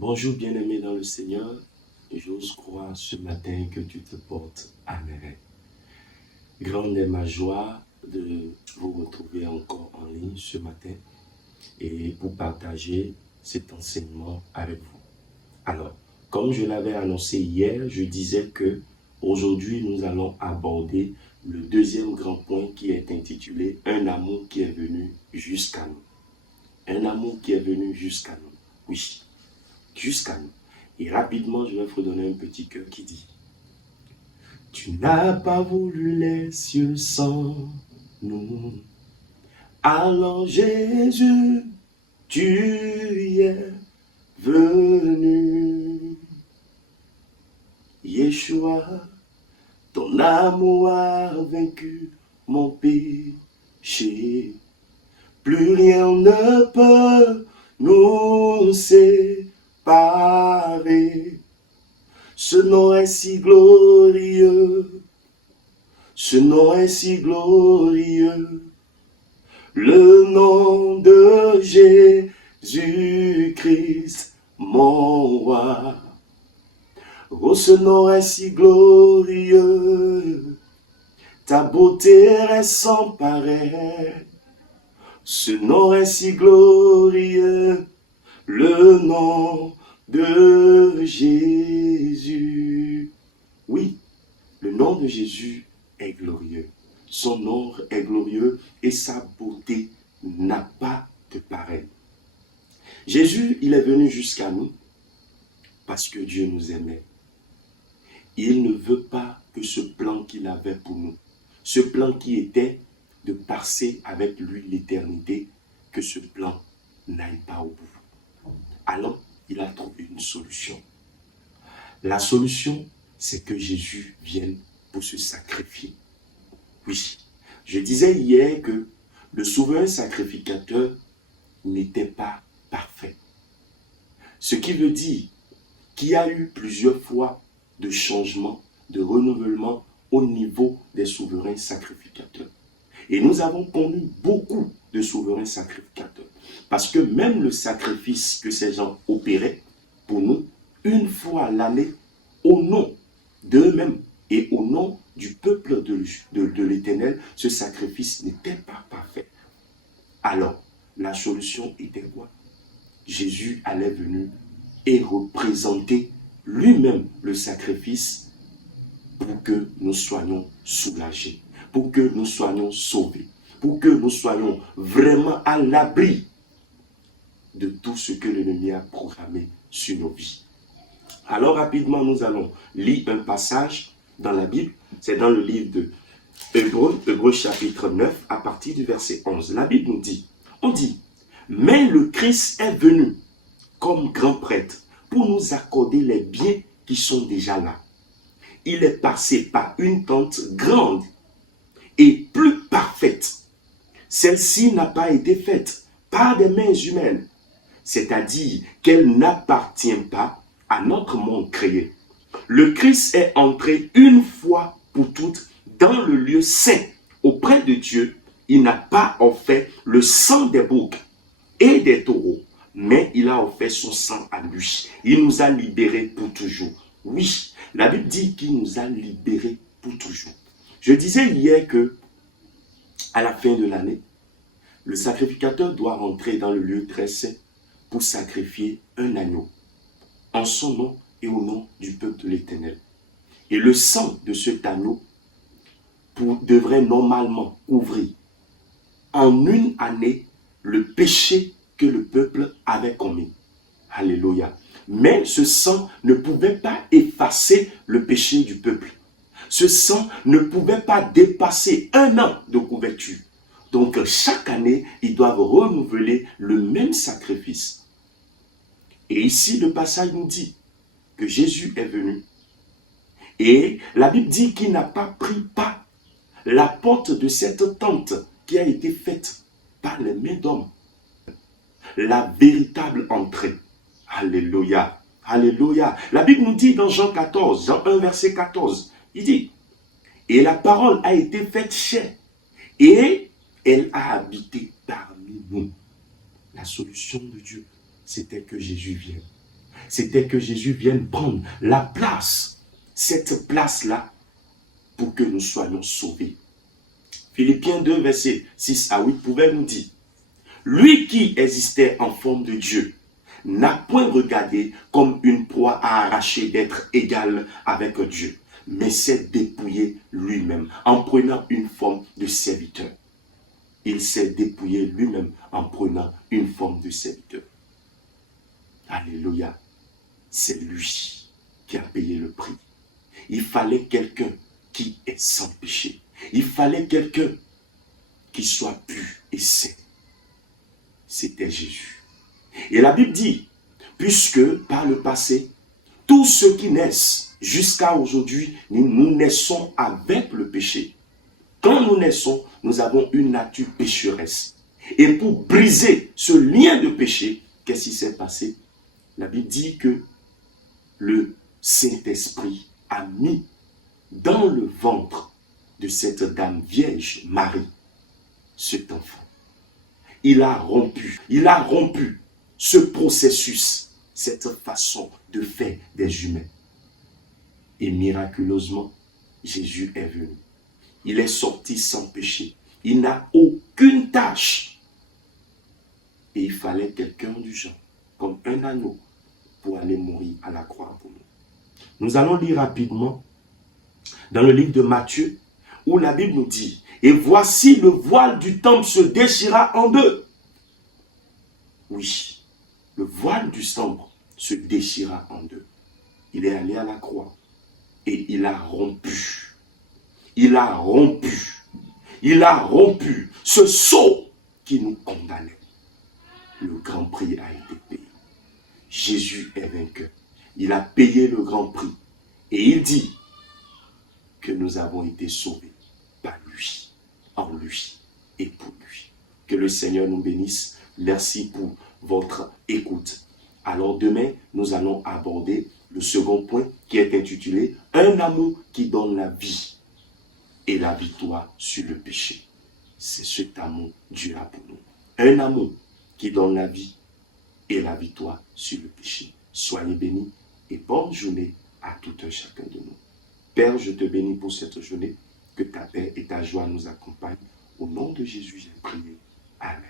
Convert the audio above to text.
Bonjour bien-aimé dans le Seigneur, j'ose croire ce matin que tu te portes à merveille. Grande est ma joie de vous retrouver encore en ligne ce matin et pour partager cet enseignement avec vous. Alors, comme je l'avais annoncé hier, je disais que aujourd'hui nous allons aborder le deuxième grand point qui est intitulé « Un amour qui est venu jusqu'à nous ». Un amour qui est venu jusqu'à nous. Oui, jusqu'à nous. Et rapidement, je vais vous donner un petit cœur qui dit: Tu n'as pas voulu les cieux sans nous. Alors Jésus, tu y es venu. Yeshua, ton amour a vaincu mon péché. Plus rien ne peut nous séparer. Ce nom est si glorieux, ce nom est si glorieux, le nom de Jésus-Christ, mon roi. Oh, ce nom est si glorieux, ta beauté est sans pareil. Ce nom est si glorieux, le nom de Jésus. Oui, le nom de Jésus est glorieux. Son nom est glorieux et sa beauté n'a pas de pareil. Jésus, il est venu jusqu'à nous parce que Dieu nous aimait. Il ne veut pas que ce plan qu'il avait pour nous, ce plan qui était de passer avec lui l'éternité, que ce plan n'aille pas au bout. Alors, il a trouvé une solution. La solution, c'est que Jésus vienne pour se sacrifier. Oui, je disais hier que le souverain sacrificateur n'était pas parfait. Ce qui veut dire qu'il y a eu plusieurs fois de changements, de renouvellement au niveau des souverains sacrificateurs. Et nous avons connu beaucoup de souverains sacrificateurs. Parce que même le sacrifice que ces gens opéraient pour nous, une fois à l'année, au nom d'eux-mêmes et au nom du peuple de l'Éternel, ce sacrifice n'était pas parfait. Alors, la solution était quoi? Jésus allait venir et représenter lui-même le sacrifice pour que nous soyons soulagés, pour que nous soyons sauvés, pour que nous soyons vraiment à l'abri de tout ce que l'ennemi a programmé sur nos vies. Alors rapidement, nous allons lire un passage dans la Bible, c'est dans le livre de Hébreux chapitre 9, à partir du verset 11. La Bible nous dit, mais le Christ est venu comme grand prêtre pour nous accorder les biens qui sont déjà là. Il est passé par une tente grande et plus parfaite. Celle-ci n'a pas été faite par des mains humaines, c'est-à-dire qu'elle n'appartient pas à notre monde créé. Le Christ est entré une fois pour toutes dans le lieu saint auprès de Dieu. Il n'a pas offert le sang des boucs et des taureaux, mais il a offert son sang à lui. Il nous a libérés pour toujours. Oui, la Bible dit qu'il nous a libérés pour toujours. Je disais hier que, à la fin de l'année, le sacrificateur doit rentrer dans le lieu très saint pour sacrifier un agneau, en son nom et au nom du peuple de l'Éternel. Et le sang de cet agneau devrait normalement couvrir en une année le péché que le peuple avait commis. Alléluia. Mais ce sang ne pouvait pas effacer le péché du peuple. Ce sang ne pouvait pas dépasser 1 an de couverture. Donc chaque année, ils doivent renouveler le même sacrifice. Et ici, le passage nous dit que Jésus est venu. Et la Bible dit qu'il n'a pas pris pas la porte de cette tente qui a été faite par les mains d'hommes. La véritable entrée. Alléluia. Alléluia. La Bible nous dit dans Jean 14, Jean 1, verset 14, il dit, et la parole a été faite chair, et elle a habité parmi nous. La solution de Dieu, c'était que Jésus vienne. C'était que Jésus vienne prendre la place, cette place-là, pour que nous soyons sauvés. Philippiens 2, versets 6 à 8 pouvait nous dire, lui qui existait en forme de Dieu n'a point regardé comme une proie à arracher d'être égal avec Dieu, mais s'est dépouillé lui-même en prenant une forme de serviteur. Il s'est dépouillé lui-même en prenant une forme de serviteur. Alléluia. C'est lui qui a payé le prix. Il fallait quelqu'un qui est sans péché. Il fallait quelqu'un qui soit pur et saint. C'était Jésus. Et la Bible dit, puisque par le passé, tous ceux qui naissent jusqu'à aujourd'hui, nous naissons avec le péché. Quand nous naissons, nous avons une nature pécheresse. Et pour briser ce lien de péché, qu'est-ce qui s'est passé? La Bible dit que le Saint-Esprit a mis dans le ventre de cette dame vierge, Marie, cet enfant. Il a rompu ce processus, cette façon de faire des humains. Et miraculeusement, Jésus est venu. Il est sorti sans péché. Il n'a aucune tâche. Et il fallait quelqu'un du genre, comme un agneau, pour aller mourir à la croix pour nous. Nous allons lire rapidement dans le livre de Matthieu, où la Bible nous dit, et voici le voile du temple se déchira en deux. Oui, le voile du temple se déchira en deux. Il est allé à la croix et il a rompu. Il a rompu ce sceau qui nous condamnait. Le grand prix a été payé. Jésus est vainqueur. Il a payé le grand prix. Et il dit que nous avons été sauvés par lui, en lui et pour lui. Que le Seigneur nous bénisse. Merci pour votre écoute. Alors demain, nous allons aborder le second point qui est intitulé « Un amour qui donne la vie et la victoire sur le péché ». C'est cet amour Dieu a pour nous. Un amour qui donne la vie et la victoire sur le péché. Soyez bénis et bonne journée à tout un chacun de nous. Père, je te bénis pour cette journée. Que ta paix et ta joie nous accompagnent. Au nom de Jésus, j'ai prié. Amen.